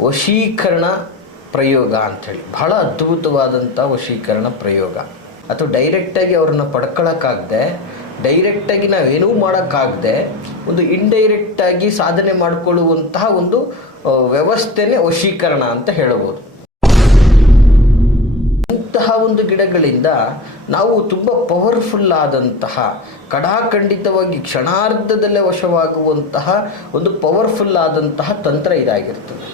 ವಶೀಕರಣ ಪ್ರಯೋಗ ಅಂಥೇಳಿ ಬಹಳ ಅದ್ಭುತವಾದಂಥ ವಶೀಕರಣ ಪ್ರಯೋಗ. ಅಥವಾ ಡೈರೆಕ್ಟಾಗಿ ಅವ್ರನ್ನ ಪಡ್ಕೊಳ್ಳೋಕ್ಕಾಗದೆ, ಡೈರೆಕ್ಟಾಗಿ ನಾವೇನೂ ಮಾಡೋಕ್ಕಾಗದೆ ಒಂದು ಇಂಡೈರೆಕ್ಟಾಗಿ ಸಾಧನೆ ಮಾಡಿಕೊಳ್ಳುವಂತಹ ಒಂದು ವ್ಯವಸ್ಥೆನೇ ವಶೀಕರಣ ಅಂತ ಹೇಳಬಹುದು. ಇಂತಹ ಒಂದು ಗಿಡಗಳಿಂದ ನಾವು ತುಂಬ ಪವರ್ಫುಲ್ ಆದಂತಹ, ಕಡಾಖಂಡಿತವಾಗಿ ಕ್ಷಣಾರ್ಧದಲ್ಲೇ ವಶವಾಗುವಂತಹ ಒಂದು ಪವರ್ಫುಲ್ ಆದಂತಹ ತಂತ್ರ ಇದಾಗಿರ್ತದೆ.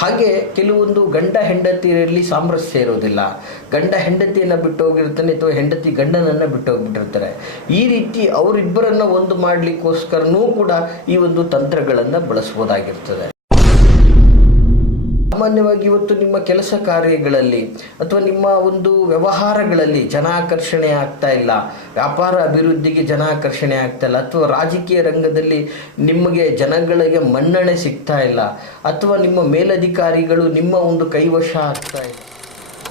ಹಾಗೆ ಕೆಲವೊಂದು ಗಂಡ ಹೆಂಡತಿಯರಲ್ಲಿ ಸಾಮರಸ್ಯ ಇರೋದಿಲ್ಲ, ಗಂಡ ಹೆಂಡತಿಯನ್ನು ಬಿಟ್ಟು ಹೋಗಿರ್ತಾನೆ ಅಥವಾ ಹೆಂಡತಿ ಗಂಡನನ್ನು ಬಿಟ್ಟು ಹೋಗ್ಬಿಟ್ಟಿರ್ತಾರೆ. ಈ ರೀತಿ ಅವರಿಬ್ಬರನ್ನು ಒಂದು ಮಾಡಲಿಕ್ಕೋಸ್ಕರನೂ ಕೂಡ ಈ ಒಂದು ತಂತ್ರಗಳನ್ನು ಬಳಸ್ಬೋದಾಗಿರ್ತದೆ. ಸಾಮಾನ್ಯವಾಗಿ ಇವತ್ತು ನಿಮ್ಮ ಕೆಲಸ ಕಾರ್ಯಗಳಲ್ಲಿ ಅಥವಾ ನಿಮ್ಮ ಒಂದು ವ್ಯವಹಾರಗಳಲ್ಲಿ ಜನಾಕರ್ಷಣೆ ಆಗ್ತಾ ಇಲ್ಲ, ವ್ಯಾಪಾರ ಅಭಿವೃದ್ಧಿಗೆ ಜನಾಕರ್ಷಣೆ ಆಗ್ತಾ ಇಲ್ಲ, ಅಥವಾ ರಾಜಕೀಯ ರಂಗದಲ್ಲಿ ನಿಮಗೆ ಜನಗಳಿಗೆ ಮನ್ನಣೆ ಸಿಗ್ತಾ ಇಲ್ಲ, ಅಥವಾ ನಿಮ್ಮ ಮೇಲಧಿಕಾರಿಗಳು ನಿಮ್ಮ ಒಂದು ಕೈವಶ ಆಗ್ತಾ ಇಲ್ಲ.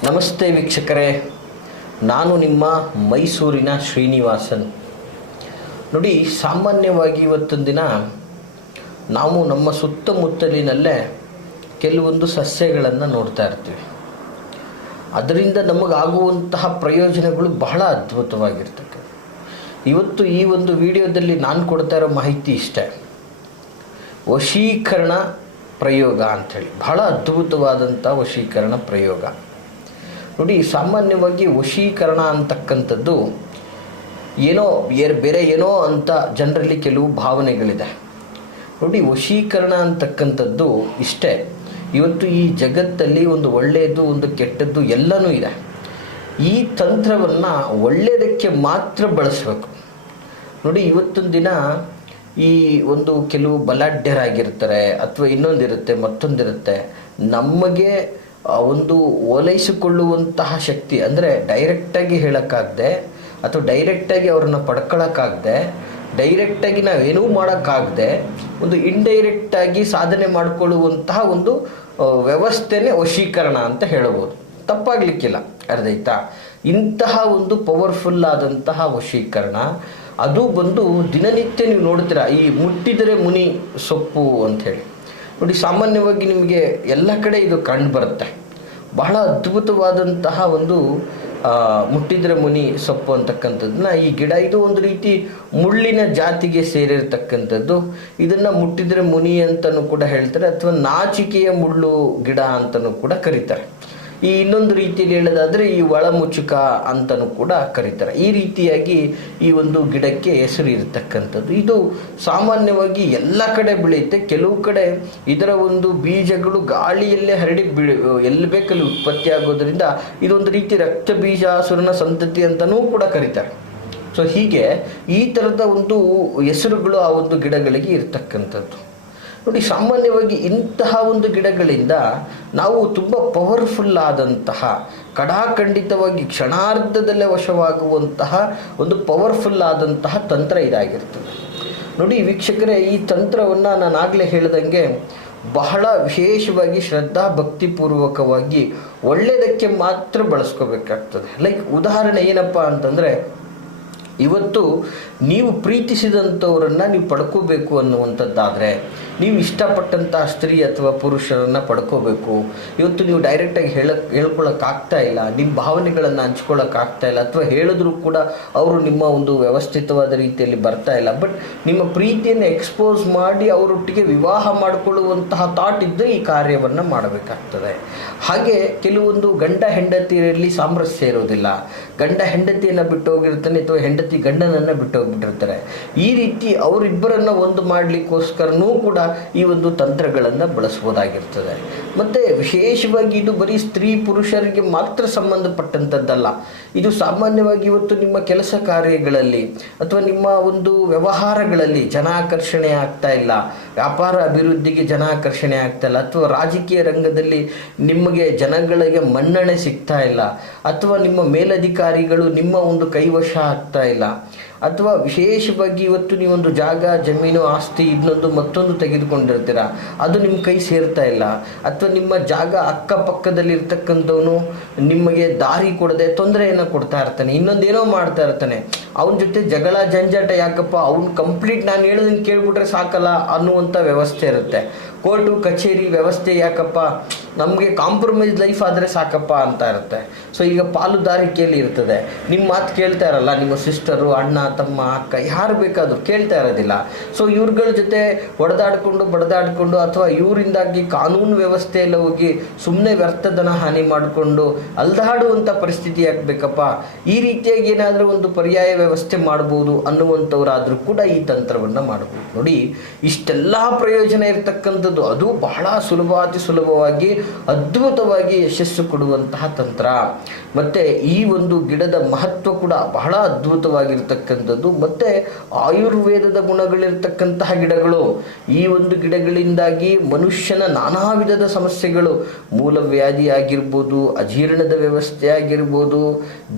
ನಮಸ್ತೆ ವೀಕ್ಷಕರೇ, ನಾನು ನಿಮ್ಮ ಮೈಸೂರಿನ ಶ್ರೀನಿವಾಸನ್. ನೋಡಿ, ಸಾಮಾನ್ಯವಾಗಿ ಇವತ್ತೊಂದು ದಿನ ನಾವು ನಮ್ಮ ಸುತ್ತಮುತ್ತಲಿನಲ್ಲೇ ಕೆಲವೊಂದು ಸಸ್ಯಗಳನ್ನು ನೋಡ್ತಾ ಇರ್ತೀವಿ. ಅದರಿಂದ ನಮಗಾಗುವಂತಹ ಪ್ರಯೋಜನಗಳು ಬಹಳ ಅದ್ಭುತವಾಗಿರ್ತಕ್ಕಂಥ. ಇವತ್ತು ಈ ಒಂದು ವಿಡಿಯೋದಲ್ಲಿ ನಾನು ಕೊಡ್ತಾ ಇರೋ ಮಾಹಿತಿ ಇಷ್ಟೇ, ವಶೀಕರಣ ಪ್ರಯೋಗ ಅಂಥೇಳಿ ಬಹಳ ಅದ್ಭುತವಾದಂಥ ವಶೀಕರಣ ಪ್ರಯೋಗ. ನೋಡಿ, ಸಾಮಾನ್ಯವಾಗಿ ವಶೀಕರಣ ಅಂತಕ್ಕಂಥದ್ದು ಏನೋ ಬೇರೆ ಏನೋ ಅಂತ ಜನರಲ್ಲಿ ಕೆಲವು ಭಾವನೆಗಳಿದೆ. ನೋಡಿ, ವಶೀಕರಣ ಅಂತಕ್ಕಂಥದ್ದು ಇಷ್ಟೇ. ಇವತ್ತು ಈ ಜಗತ್ತಲ್ಲಿ ಒಂದು ಒಳ್ಳೆಯದು ಒಂದು ಕೆಟ್ಟದ್ದು ಎಲ್ಲನೂ ಇದೆ. ಈ ತಂತ್ರವನ್ನು ಒಳ್ಳೆಯದಕ್ಕೆ ಮಾತ್ರ ಬಳಸಬೇಕು. ನೋಡಿ, ಇವತ್ತೊಂದು ದಿನ ಈ ಒಂದು ಕೆಲವು ಬಲಾಢ್ಯರಾಗಿರ್ತಾರೆ, ಅಥವಾ ಇನ್ನೊಂದಿರುತ್ತೆ ಮತ್ತೊಂದಿರುತ್ತೆ, ನಮಗೆ ಒಂದು ಓಲೈಸಿಕೊಳ್ಳುವಂತಹ ಶಕ್ತಿ, ಅಂದರೆ ಡೈರೆಕ್ಟಾಗಿ ಹೇಳೋಕ್ಕಾಗದೆ ಅಥವಾ ಡೈರೆಕ್ಟಾಗಿ ಅವ್ರನ್ನ ಪಡ್ಕೊಳ್ಳೋಕ್ಕಾಗದೆ, ಡೈರೆಕ್ಟಾಗಿ ನಾವೇನೂ ಮಾಡೋಕ್ಕಾಗದೆ ಒಂದು ಇಂಡೈರೆಕ್ಟಾಗಿ ಸಾಧನೆ ಮಾಡಿಕೊಳ್ಳುವಂತಹ ಒಂದು ವ್ಯವಸ್ಥೆನೇ ವಶೀಕರಣ ಅಂತ ಹೇಳಬಹುದು. ತಪ್ಪಾಗಲಿಕ್ಕಿಲ್ಲ, ಅರ್ಧೈತಾ? ಇಂತಹ ಒಂದು ಪವರ್ಫುಲ್ ಆದಂತಹ ವಶೀಕರಣ ಅದು ಬಂದು ದಿನನಿತ್ಯ ನೀವು ನೋಡ್ತೀರಾ, ಈ ಮುಟ್ಟಿದರೆ ಮುನಿ ಸೊಪ್ಪು ಅಂಥೇಳಿ. ನೋಡಿ, ಸಾಮಾನ್ಯವಾಗಿ ನಿಮಗೆ ಎಲ್ಲ ಕಡೆ ಇದು ಕಂಡು ಬರುತ್ತೆ. ಬಹಳ ಅದ್ಭುತವಾದಂತಹ ಒಂದು ಮುಟ್ಟಿದ್ರೆ ಮುನಿ ಸೊಪ್ಪು ಅಂತಕ್ಕಂಥದ್ದನ್ನ, ಈ ಗಿಡ ಇದು ಒಂದು ರೀತಿ ಮುಳ್ಳಿನ ಜಾತಿಗೆ ಸೇರಿರ್ತಕ್ಕಂಥದ್ದು. ಇದನ್ನು ಮುಟ್ಟಿದ್ರೆ ಮುನಿ ಅಂತಲೂ ಕೂಡ ಹೇಳ್ತಾರೆ, ಅಥವಾ ನಾಚಿಕೆಯ ಮುಳ್ಳು ಗಿಡ ಅಂತಲೂ ಕೂಡ ಕರೀತಾರೆ. ಈ ಇನ್ನೊಂದು ರೀತಿಯಲ್ಲಿ ಹೇಳೋದಾದರೆ ಈ ಒಳಮುಚ್ಚುಕ ಅಂತಲೂ ಕೂಡ ಕರೀತಾರೆ. ಈ ರೀತಿಯಾಗಿ ಈ ಒಂದು ಗಿಡಕ್ಕೆ ಹೆಸರು ಇರತಕ್ಕಂಥದ್ದು. ಇದು ಸಾಮಾನ್ಯವಾಗಿ ಎಲ್ಲ ಕಡೆ ಬೆಳೆಯುತ್ತೆ. ಕೆಲವು ಕಡೆ ಇದರ ಒಂದು ಬೀಜಗಳು ಗಾಳಿಯಲ್ಲೇ ಹರಡಿ ಎಲ್ಲಿ ಬೇಕಲ್ಲಿ ಉತ್ಪತ್ತಿ ಆಗೋದ್ರಿಂದ ಇದೊಂದು ರೀತಿ ರಕ್ತ ಬೀಜಾಸುರನ ಸಂತತಿ ಅಂತಲೂ ಕೂಡ ಕರೀತಾರೆ. ಸೊ ಹೀಗೆ ಈ ಥರದ ಒಂದು ಹೆಸರುಗಳು ಆ ಒಂದು ಗಿಡಗಳಿಗೆ ಇರ್ತಕ್ಕಂಥದ್ದು. ನೋಡಿ, ಸಾಮಾನ್ಯವಾಗಿ ಇಂತಹ ಒಂದು ಗಿಡಗಳಿಂದ ನಾವು ತುಂಬ ಪವರ್ಫುಲ್ ಆದಂತಹ, ಕಡಾಖಂಡಿತವಾಗಿ ಕ್ಷಣಾರ್ಧದಲ್ಲೇ ವಶವಾಗುವಂತಹ ಒಂದು ಪವರ್ಫುಲ್ ಆದಂತಹ ತಂತ್ರ ಇದಾಗಿರ್ತದೆ. ನೋಡಿ ವೀಕ್ಷಕರೇ, ಈ ತಂತ್ರವನ್ನು ನಾನು ಆಗಲೇ ಹೇಳ್ದಂಗೆ ಬಹಳ ವಿಶೇಷವಾಗಿ ಶ್ರದ್ಧಾ ಭಕ್ತಿಪೂರ್ವಕವಾಗಿ ಒಳ್ಳೆಯದಕ್ಕೆ ಮಾತ್ರ ಬಳಸ್ಕೋಬೇಕಾಗ್ತದೆ. ಲೈಕ್ ಉದಾಹರಣೆ ಏನಪ್ಪ ಅಂತಂದರೆ, ಇವತ್ತು ನೀವು ಪ್ರೀತಿಸಿದಂಥವರನ್ನು ನೀವು ಪಡ್ಕೋಬೇಕು ಅನ್ನುವಂಥದ್ದಾದರೆ, ನೀವು ಇಷ್ಟಪಟ್ಟಂಥ ಸ್ತ್ರೀ ಅಥವಾ ಪುರುಷರನ್ನು ಪಡ್ಕೋಬೇಕು. ಇವತ್ತು ನೀವು ಡೈರೆಕ್ಟಾಗಿ ಹೇಳ್ಕೊಳ್ಳೋಕ್ಕಾಗ್ತಾ ಇಲ್ಲ, ನಿಮ್ಮ ಭಾವನೆಗಳನ್ನು ಹಂಚ್ಕೊಳ್ಳೋಕ್ಕಾಗ್ತಾ ಇಲ್ಲ, ಅಥವಾ ಹೇಳಿದ್ರೂ ಕೂಡ ಅವರು ನಿಮ್ಮ ಒಂದು ವ್ಯವಸ್ಥಿತವಾದ ರೀತಿಯಲ್ಲಿ ಬರ್ತಾ ಇಲ್ಲ. ಬಟ್ ನಿಮ್ಮ ಪ್ರೀತಿಯನ್ನು ಎಕ್ಸ್ಪೋಸ್ ಮಾಡಿ ಅವರೊಟ್ಟಿಗೆ ವಿವಾಹ ಮಾಡಿಕೊಳ್ಳುವಂತಹ ಥಾಟ್ ಇದ್ದರೆ ಈ ಕಾರ್ಯವನ್ನು ಮಾಡಬೇಕಾಗ್ತದೆ. ಹಾಗೆ ಕೆಲವೊಂದು ಗಂಡ ಹೆಂಡತಿಯರಲ್ಲಿ ಸಾಮರಸ್ಯ ಇರೋದಿಲ್ಲ, ಗಂಡ ಹೆಂಡತಿಯನ್ನು ಬಿಟ್ಟು ಹೋಗಿರ್ತಾನೆ ಅಥವಾ ಹೆಂಡತಿ ಗಂಡನನ್ನು ಬಿಟ್ಟು ಹೋಗ್ಬಿಟ್ಟಿರ್ತಾರೆ. ಈ ರೀತಿ ಅವರಿಬ್ಬರನ್ನು ಒಂದು ಮಾಡಲಿಕ್ಕೋಸ್ಕರನೂ ಕೂಡ ಈ ಒಂದು ತಂತ್ರಗಳನ್ನು ಬಳಸ್ಬೋದಾಗಿರ್ತದೆ. ಮತ್ತು ವಿಶೇಷವಾಗಿ ಇದು ಬರೀ ಸ್ತ್ರೀ ಪುರುಷರಿಗೆ ಮಾತ್ರ ಸಂಬಂಧಪಟ್ಟಂಥದ್ದಲ್ಲ. ಇದು ಸಾಮಾನ್ಯವಾಗಿ ಇವತ್ತು ನಿಮ್ಮ ಕೆಲಸ ಕಾರ್ಯಗಳಲ್ಲಿ ಅಥವಾ ನಿಮ್ಮ ಒಂದು ವ್ಯವಹಾರಗಳಲ್ಲಿ ಜನಾಕರ್ಷಣೆ ಆಗ್ತಾ ಇಲ್ಲ, ವ್ಯಾಪಾರ ಅಭಿವೃದ್ಧಿಗೆ ಜನಾಕರ್ಷಣೆ ಆಗ್ತಾ ಇಲ್ಲ, ಅಥವಾ ರಾಜಕೀಯ ರಂಗದಲ್ಲಿ ನಿಮಗೆ ಜನಗಳಿಗೆ ಮನ್ನಣೆ ಸಿಗ್ತಾ ಇಲ್ಲ, ಅಥವಾ ನಿಮ್ಮ ಮೇಲಧಿಕಾರಿಗಳು ನಿಮ್ಮ ಒಂದು ಕೈವಶ ಆಗ್ತಾ ಇಲ್ಲ, ಅಥವಾ ವಿಶೇಷವಾಗಿ ಇವತ್ತು ನೀವೊಂದು ಜಾಗ, ಜಮೀನು, ಆಸ್ತಿ ಇನ್ನೊಂದು ಮತ್ತೊಂದು ತೆಗೆದುಕೊಂಡಿರ್ತೀರ, ಅದು ನಿಮ್ಮ ಕೈ ಸೇರ್ತಾ ಇಲ್ಲ. ಅಥವಾ ನಿಮ್ಮ ಜಾಗ ಅಕ್ಕಪಕ್ಕದಲ್ಲಿ ಇರ್ತಕ್ಕಂಥವನು ನಿಮಗೆ ದಾರಿ ಕೊಡದೆ ತೊಂದರೆಯನ್ನು ಕೊಡ್ತಾ ಇರ್ತಾನೆ, ಇನ್ನೊಂದೇನೋ ಮಾಡ್ತಾ ಇರ್ತಾನೆ. ಅವನ ಜೊತೆ ಜಗಳ ಜಂಜಾಟ ಯಾಕಪ್ಪ, ಅವ್ನು ಕಂಪ್ಲೀಟ್ ನಾನು ಹೇಳೋದನ್ನು ಕೇಳ್ಬಿಟ್ರೆ ಸಾಕಲ್ಲ ಅನ್ನುವಂಥ ವ್ಯವಸ್ಥೆ ಇರುತ್ತೆ. ಕೋರ್ಟು ಕಚೇರಿ ವ್ಯವಸ್ಥೆ ಯಾಕಪ್ಪ, ನಮಗೆ ಕಾಂಪ್ರಮೈಸ್ ಲೈಫ್ ಆದರೆ ಸಾಕಪ್ಪ ಅಂತ ಇರುತ್ತೆ. ಸೊ ಈಗ ಪಾಲುದಾರಿಕೆಯಲ್ಲಿ ಇರ್ತದೆ. ನಿಮ್ಮ ಮಾತು ಕೇಳ್ತಾ ಇರಲ್ಲ ನಿಮ್ಮ ಸಿಸ್ಟರು, ಅಣ್ಣ, ತಮ್ಮ, ಅಕ್ಕ, ಯಾರು ಬೇಕಾದರೂ ಕೇಳ್ತಾ ಇರೋದಿಲ್ಲ. ಸೊ ಇವ್ರುಗಳ ಜೊತೆ ಬಡದಾಡಿಕೊಂಡು ಅಥವಾ ಇವರಿಂದಾಗಿ ಕಾನೂನು ವ್ಯವಸ್ಥೆಯಲ್ಲಿ ಹೋಗಿ ಸುಮ್ಮನೆ ವ್ಯರ್ಥಧನ ಹಾನಿ ಮಾಡಿಕೊಂಡು ಅಲ್ದಾಡುವಂಥ ಪರಿಸ್ಥಿತಿ ಯಾಕಬೇಕಪ್ಪ. ಈ ರೀತಿಯಾಗಿ ಏನಾದರೂ ಒಂದು ಪರ್ಯಾಯ ವ್ಯವಸ್ಥೆ ಮಾಡ್ಬೋದು ಅನ್ನುವಂಥವ್ರಾದರೂ ಕೂಡ ಈ ತಂತ್ರವನ್ನು ಮಾಡ್ಬೋದು. ನೋಡಿ, ಇಷ್ಟೆಲ್ಲ ಪ್ರಯೋಜನ ಇರತಕ್ಕಂಥದ್ದು, ಅದು ಬಹಳ ಅತಿ ಸುಲಭವಾಗಿ ಅದ್ಭುತವಾಗಿ ಯಶಸ್ಸು ಕೊಡುವಂತಹ ತಂತ್ರ. ಮತ್ತು ಈ ಒಂದು ಗಿಡದ ಮಹತ್ವ ಕೂಡ ಬಹಳ ಅದ್ಭುತವಾಗಿರ್ತಕ್ಕಂಥದ್ದು. ಮತ್ತು ಆಯುರ್ವೇದದ ಗುಣಗಳಿರ್ತಕ್ಕಂತಹ ಗಿಡಗಳು. ಈ ಒಂದು ಗಿಡಗಳಿಂದಾಗಿ ಮನುಷ್ಯನ ನಾನಾ ವಿಧದ ಸಮಸ್ಯೆಗಳು, ಮೂಲವ್ಯಾಧಿ ಆಗಿರ್ಬೋದು, ಅಜೀರ್ಣದ ವ್ಯವಸ್ಥೆ ಆಗಿರ್ಬೋದು,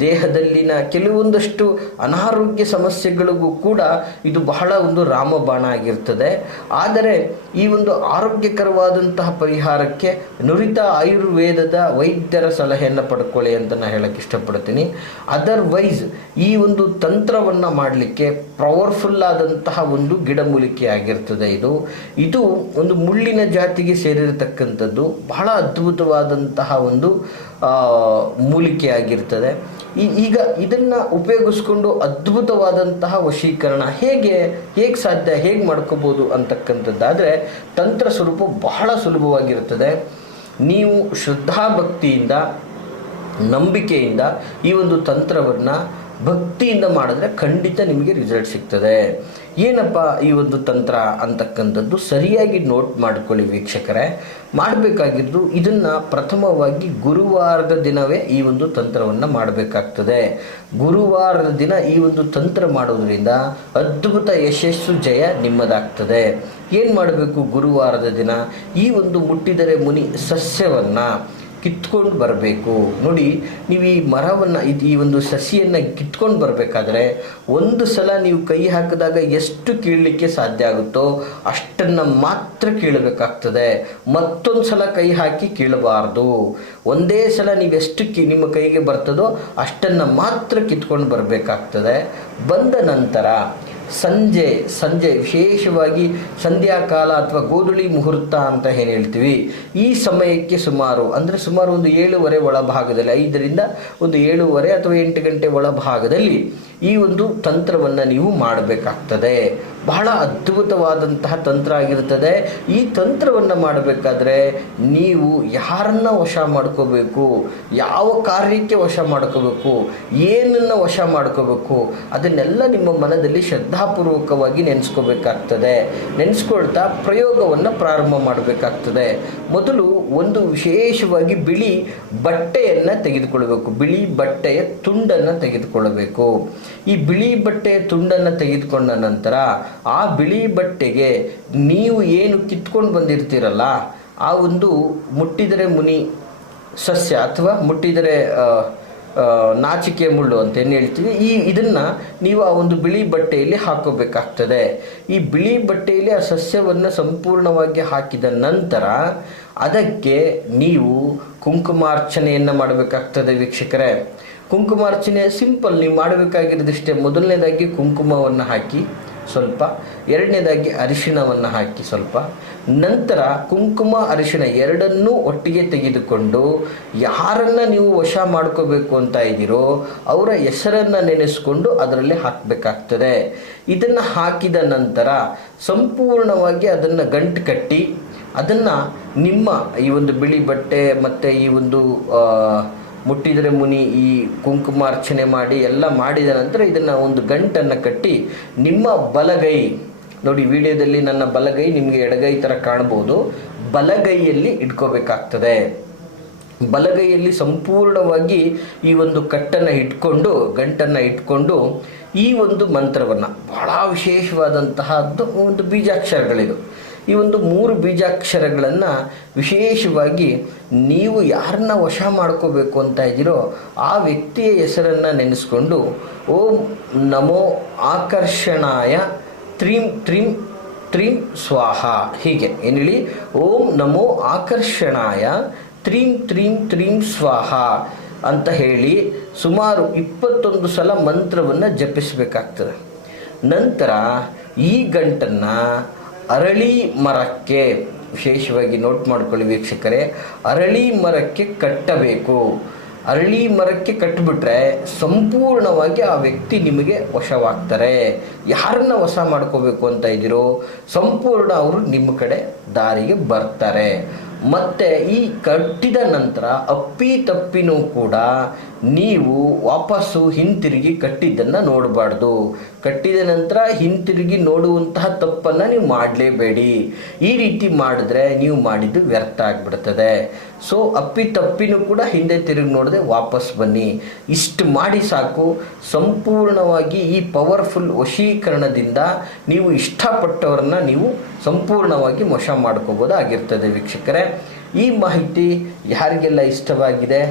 ದೇಹದಲ್ಲಿನ ಕೆಲವೊಂದಷ್ಟು ಅನಾರೋಗ್ಯ ಸಮಸ್ಯೆಗಳಿಗೂ ಕೂಡ ಇದು ಬಹಳ ಒಂದು ರಾಮಬಾಣ ಆಗಿರ್ತದೆ. ಆದರೆ ಈ ಒಂದು ಆರೋಗ್ಯಕರವಾದಂತಹ ಪರಿಹಾರಕ್ಕೆ ನುರಿತ ಆಯುರ್ವೇದದ ವೈದ್ಯರ ಸಲಹೆಯನ್ನು ಪಡ್ಕೊಳ್ಳಿ ಅಂತ ನಾನು ಹೇಳಕ್ಕೆ ಇಷ್ಟಪಡ್ತೀನಿ. ಅದರ್ವೈಸ್ ಈ ಒಂದು ತಂತ್ರವನ್ನು ಮಾಡಲಿಕ್ಕೆ ಪವರ್ಫುಲ್ ಆದಂತಹ ಒಂದು ಗಿಡಮೂಲಿಕೆ ಆಗಿರ್ತದೆ. ಇದು ಒಂದು ಮುಳ್ಳಿನ ಜಾತಿಗೆ ಸೇರಿರತಕ್ಕಂಥದ್ದು, ಬಹಳ ಅದ್ಭುತವಾದಂತಹ ಒಂದು ಮೂಲಿಕೆ ಆಗಿರ್ತದೆ. ಈಗ ಇದನ್ನು ಉಪಯೋಗಿಸ್ಕೊಂಡು ಅದ್ಭುತವಾದಂತಹ ವಶೀಕರಣ ಹೇಗೆ ಸಾಧ್ಯ, ಹೇಗೆ ಮಾಡ್ಕೋಬೋದು ಅಂತಕ್ಕಂಥದ್ದಾದರೆ ತಂತ್ರ ಸ್ವರೂಪ ಬಹಳ ಸುಲಭವಾಗಿರುತ್ತದೆ. ನೀವು ಶ್ರದ್ಧಾಭಕ್ತಿಯಿಂದ, ನಂಬಿಕೆಯಿಂದ ಈ ಒಂದು ತಂತ್ರವನ್ನು ಭಕ್ತಿಯಿಂದ ಮಾಡಿದ್ರೆ ಖಂಡಿತ ನಿಮಗೆ ರಿಸಲ್ಟ್ ಸಿಗ್ತದೆ. ಏನಪ್ಪ ಈ ಒಂದು ತಂತ್ರ ಅಂತಕ್ಕಂಥದ್ದು ಸರಿಯಾಗಿ ನೋಟ್ ಮಾಡ್ಕೊಳ್ಳಿ ವೀಕ್ಷಕರೇ. ಮಾಡಬೇಕಾಗಿದ್ದು ಇದನ್ನು ಪ್ರಥಮವಾಗಿ ಗುರುವಾರದ ದಿನವೇ ಈ ಒಂದು ತಂತ್ರವನ್ನು ಮಾಡಬೇಕಾಗ್ತದೆ. ಗುರುವಾರದ ದಿನ ಈ ಒಂದು ತಂತ್ರ ಮಾಡೋದ್ರಿಂದ ಅದ್ಭುತ ಯಶಸ್ಸು, ಜಯ ನಿಮ್ಮದಾಗ್ತದೆ. ಏನು ಮಾಡಬೇಕು ಗುರುವಾರದ ದಿನ? ಈ ಒಂದು ಮುಟ್ಟಿದರೆ ಮುನಿ ಸಸ್ಯವನ್ನು ಕಿತ್ಕೊಂಡು ಬರಬೇಕು. ನೋಡಿ, ನೀವು ಈ ಮರವನ್ನು, ಈ ಒಂದು ಸಸಿಯನ್ನು ಕಿತ್ಕೊಂಡು ಬರಬೇಕಾದ್ರೆ ಒಂದು ಸಲ ನೀವು ಕೈ ಹಾಕಿದಾಗ ಎಷ್ಟು ಕೀಳಲಿಕ್ಕೆ ಸಾಧ್ಯ ಆಗುತ್ತೋ ಅಷ್ಟನ್ನು ಮಾತ್ರ ಕೀಳಬೇಕಾಗ್ತದೆ. ಮತ್ತೊಂದು ಸಲ ಕೈ ಹಾಕಿ ಕೀಳಬಾರ್ದು. ಒಂದೇ ಸಲ ನೀವೆಷ್ಟು ನಿಮ್ಮ ಕೈಗೆ ಬರ್ತದೋ ಅಷ್ಟನ್ನು ಮಾತ್ರ ಕಿತ್ಕೊಂಡು ಬರಬೇಕಾಗ್ತದೆ. ಬಂದ ನಂತರ ಸಂಜೆ ವಿಶೇಷವಾಗಿ ಸಂಧ್ಯಾಕಾಲ ಅಥವಾ ಗೋಧುಳಿ ಮುಹೂರ್ತ ಅಂತ ಏನು ಹೇಳ್ತೀವಿ, ಈ ಸಮಯಕ್ಕೆ ಸುಮಾರು ಒಂದು 7:30 ಒಳಭಾಗದಲ್ಲಿ, 5ರಿಂದ ಒಂದು 7:30 ಅಥವಾ 8 ಗಂಟೆ ಒಳಭಾಗದಲ್ಲಿ ಈ ಒಂದು ತಂತ್ರವನ್ನು ನೀವು ಮಾಡಬೇಕಾಗ್ತದೆ. ಬಹಳ ಅದ್ಭುತವಾದಂತಹ ತಂತ್ರ ಆಗಿರ್ತದೆ. ಈ ತಂತ್ರವನ್ನು ಮಾಡಬೇಕಾದ್ರೆ ನೀವು ಯಾರನ್ನ ವಶ ಮಾಡ್ಕೋಬೇಕು, ಯಾವ ಕಾರ್ಯಕ್ಕೆ ವಶ ಮಾಡ್ಕೋಬೇಕು, ಏನನ್ನು ವಶ ಮಾಡ್ಕೋಬೇಕು, ಅದನ್ನೆಲ್ಲ ನಿಮ್ಮ ಮನದಲ್ಲಿ ಶ್ರದ್ಧಾಪೂರ್ವಕವಾಗಿ ನೆನೆಸ್ಕೋಬೇಕಾಗ್ತದೆ. ನೆನೆಸ್ಕೊಳ್ತಾ ಪ್ರಯೋಗವನ್ನು ಪ್ರಾರಂಭ ಮಾಡಬೇಕಾಗ್ತದೆ. ಮೊದಲು ಒಂದು ವಿಶೇಷವಾಗಿ ಬಿಳಿ ಬಟ್ಟೆಯನ್ನು ತೆಗೆದುಕೊಳ್ಬೇಕು, ಬಿಳಿ ಬಟ್ಟೆಯ ತುಂಡನ್ನು ತೆಗೆದುಕೊಳ್ಳಬೇಕು. ಈ ಬಿಳಿ ಬಟ್ಟೆಯ ತುಂಡನ್ನು ತೆಗೆದುಕೊಂಡ ನಂತರ ಆ ಬಿಳಿ ಬಟ್ಟೆಗೆ ನೀವು ಏನು ಕಿತ್ಕೊಂಡು ಬಂದಿರ್ತೀರಲ್ಲ, ಆ ಒಂದು ಮುಟ್ಟಿದರೆ ಮುನಿ ಸಸ್ಯ ಅಥವಾ ಮುಟ್ಟಿದರೆ ನಾಚಿಕೆ ಮುಳ್ಳು ಅಂತ ಏನು ಹೇಳ್ತೀವಿ, ಇದನ್ನು ನೀವು ಆ ಒಂದು ಬಿಳಿ ಬಟ್ಟೆಯಲ್ಲಿ ಹಾಕೋಬೇಕಾಗ್ತದೆ. ಈ ಬಿಳಿ ಬಟ್ಟೆಯಲ್ಲಿ ಆ ಸಸ್ಯವನ್ನು ಸಂಪೂರ್ಣವಾಗಿ ಹಾಕಿದ ನಂತರ ಅದಕ್ಕೆ ನೀವು ಕುಂಕುಮಾರ್ಚನೆಯನ್ನು ಮಾಡಬೇಕಾಗ್ತದೆ ವೀಕ್ಷಕರೇ. ಕುಂಕುಮಾರ್ಚನೆ ಸಿಂಪಲ್, ನೀವು ಮಾಡಬೇಕಾಗಿರೋದಿಷ್ಟೇ. ಮೊದಲನೇದಾಗಿ ಕುಂಕುಮವನ್ನು ಹಾಕಿ ಸ್ವಲ್ಪ, ಎರಡನೇದಾಗಿ ಅರಿಶಿಣವನ್ನು ಹಾಕಿ ಸ್ವಲ್ಪ, ನಂತರ ಕುಂಕುಮ ಅರಿಶಿಣ ಎರಡನ್ನೂ ಒಟ್ಟಿಗೆ ತೆಗೆದುಕೊಂಡು ಯಾರನ್ನು ನೀವು ವಶ ಮಾಡ್ಕೋಬೇಕು ಅಂತ ಇದ್ದೀರೋ ಅವರ ಹೆಸರನ್ನು ನೆನೆಸ್ಕೊಂಡು ಅದರಲ್ಲಿ ಹಾಕಬೇಕಾಗ್ತದೆ. ಇದನ್ನು ಹಾಕಿದ ನಂತರ ಸಂಪೂರ್ಣವಾಗಿ ಅದನ್ನು ಗಂಟು ಕಟ್ಟಿ ಅದನ್ನು ನಿಮ್ಮ ಈ ಒಂದು ಬಿಳಿ ಬಟ್ಟೆ ಮತ್ತು ಈ ಒಂದು ಮುಟ್ಟಿದರೆ ಮುನಿ ಈ ಕುಂಕುಮಾರ್ಚನೆ ಮಾಡಿ ಎಲ್ಲ ಮಾಡಿದ ನಂತರ ಇದನ್ನು ಒಂದು ಗಂಟನ್ನು ಕಟ್ಟಿ ನಿಮ್ಮ ಬಲಗೈ, ನೋಡಿ ವಿಡಿಯೋದಲ್ಲಿ ನನ್ನ ಬಲಗೈ ನಿಮಗೆ ಎಡಗೈ ಥರ ಕಾಣ್ಬೋದು, ಬಲಗೈಯಲ್ಲಿ ಇಟ್ಕೋಬೇಕಾಗ್ತದೆ. ಬಲಗೈಯಲ್ಲಿ ಸಂಪೂರ್ಣವಾಗಿ ಈ ಒಂದು ಕಟ್ಟನ್ನು ಇಟ್ಕೊಂಡು, ಗಂಟನ್ನು ಇಟ್ಕೊಂಡು ಈ ಒಂದು ಮಂತ್ರವನ್ನು, ಬಹಳ ವಿಶೇಷವಾದಂತಹ ಒಂದು ಬೀಜಾಕ್ಷರಗಳಿದು, ಈ ಒಂದು 3 ಬೀಜಾಕ್ಷರಗಳನ್ನು ವಿಶೇಷವಾಗಿ ನೀವು ಯಾರನ್ನ ವಶ ಮಾಡ್ಕೋಬೇಕು ಅಂತ ಇದ್ದೀರೋ ಆ ವ್ಯಕ್ತಿಯ ಹೆಸರನ್ನು ನೆನೆಸ್ಕೊಂಡು ಓಂ ನಮೋ ಆಕರ್ಷಣಾಯ ತ್ರೀಂ ತ್ರೀಂ ತ್ರೀಂ ಸ್ವಾಹ, ಹೀಗೆ ಏನು ಹೇಳಿ, ಓಂ ನಮೋ ಆಕರ್ಷಣಾಯ ತ್ರೀಂ ತ್ರೀಂ ತ್ರೀಂ ಸ್ವಾಹ ಅಂತ ಹೇಳಿ ಸುಮಾರು 21 ಸಲ ಮಂತ್ರವನ್ನು ಜಪಿಸಬೇಕಾಗ್ತದೆ. ನಂತರ ಈ ಗಂಟನ್ನು ಅರಳಿ ಮರಕ್ಕೆ, ವಿಶೇಷವಾಗಿ ನೋಟ್ ಮಾಡ್ಕೊಳ್ಳಿ ವೀಕ್ಷಕರೇ, ಅರಳಿ ಮರಕ್ಕೆ ಕಟ್ಟಬೇಕು. ಅರಳಿ ಮರಕ್ಕೆ ಕಟ್ಟಿಬಿಟ್ರೆ ಸಂಪೂರ್ಣವಾಗಿ ಆ ವ್ಯಕ್ತಿ ನಿಮಗೆ ವಶವಾಗ್ತಾರೆ. ಯಾರನ್ನ ವಶ ಮಾಡ್ಕೋಬೇಕು ಅಂತ ಇದ್ದೀರೋ ಸಂಪೂರ್ಣ ಅವರು ನಿಮ್ಮ ಕಡೆ ದಾರಿಗೆ ಬರ್ತಾರೆ. ಮತ್ತು ಈ ಕಟ್ಟಿದ ನಂತರ ಅಪ್ಪಿತಪ್ಪಿನೂ ಕೂಡ ನೀವು ವಾಪಸ್ಸು ಹಿಂತಿರುಗಿ ಕಟ್ಟಿದ್ದನ್ನು ನೋಡಬಾರ್ದು. ಕಟ್ಟಿದ ನಂತರ ಹಿಂತಿರುಗಿ ನೋಡುವಂತಹ ತಪ್ಪನ್ನು ನೀವು ಮಾಡಲೇಬೇಡಿ. ಈ ರೀತಿ ಮಾಡಿದ್ರೆ ನೀವು ಮಾಡಿದ್ದು ವ್ಯರ್ಥ ಆಗಿಬಿಡ್ತದೆ. ಸೊ ಅಪ್ಪಿತಪ್ಪಿನೂ ಕೂಡ ಹಿಂದೆ ತಿರುಗಿ ನೋಡದೆ ವಾಪಸ್ ಬನ್ನಿ. ಇಷ್ಟು ಮಾಡಿ ಸಾಕು. ಸಂಪೂರ್ಣವಾಗಿ ಈ ಪವರ್ಫುಲ್ ವಶೀಕರಣದಿಂದ ನೀವು ಇಷ್ಟಪಟ್ಟವ್ರನ್ನ ನೀವು ಸಂಪೂರ್ಣವಾಗಿ ವಶ ಮಾಡ್ಕೋಬೋದಾಗಿರ್ತದೆ ವೀಕ್ಷಕರೇ. ಈ ಮಾಹಿತಿ ಯಾರಿಗೆಲ್ಲ ಇಷ್ಟವಾಗಿದೆ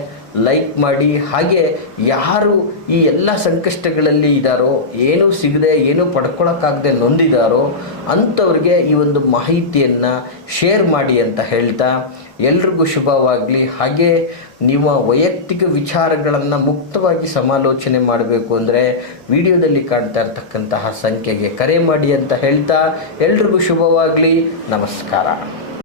ಲೈಕ್ ಮಾಡಿ. ಹಾಗೆ ಯಾರು ಈ ಎಲ್ಲ ಸಂಕಷ್ಟಗಳಲ್ಲಿ ಇದ್ದಾರೋ, ಏನೂ ಸಿಗದೆ ಏನೂ ಪಡ್ಕೊಳಕ್ಕಾಗದೆ ನೊಂದಿದ್ದಾರೋ ಅಂಥವ್ರಿಗೆ ಈ ಒಂದು ಮಾಹಿತಿಯನ್ನು ಶೇರ್ ಮಾಡಿ ಅಂತ ಹೇಳ್ತಾ ಎಲ್ರಿಗೂ ಶುಭವಾಗಲಿ. ಹಾಗೆ ನಿಮ್ಮ ವೈಯಕ್ತಿಕ ವಿಚಾರಗಳನ್ನು ಮುಕ್ತವಾಗಿ ಸಮಾಲೋಚನೆ ಮಾಡಬೇಕು ಅಂದರೆ ವಿಡಿಯೋದಲ್ಲಿ ಕಾಣ್ತಾ ಇರ್ತಕ್ಕಂತಹ ಸಂಖ್ಯೆಗೆ ಕರೆ ಮಾಡಿ ಅಂತ ಹೇಳ್ತಾ ಎಲ್ರಿಗೂ ಶುಭವಾಗಲಿ. ನಮಸ್ಕಾರ.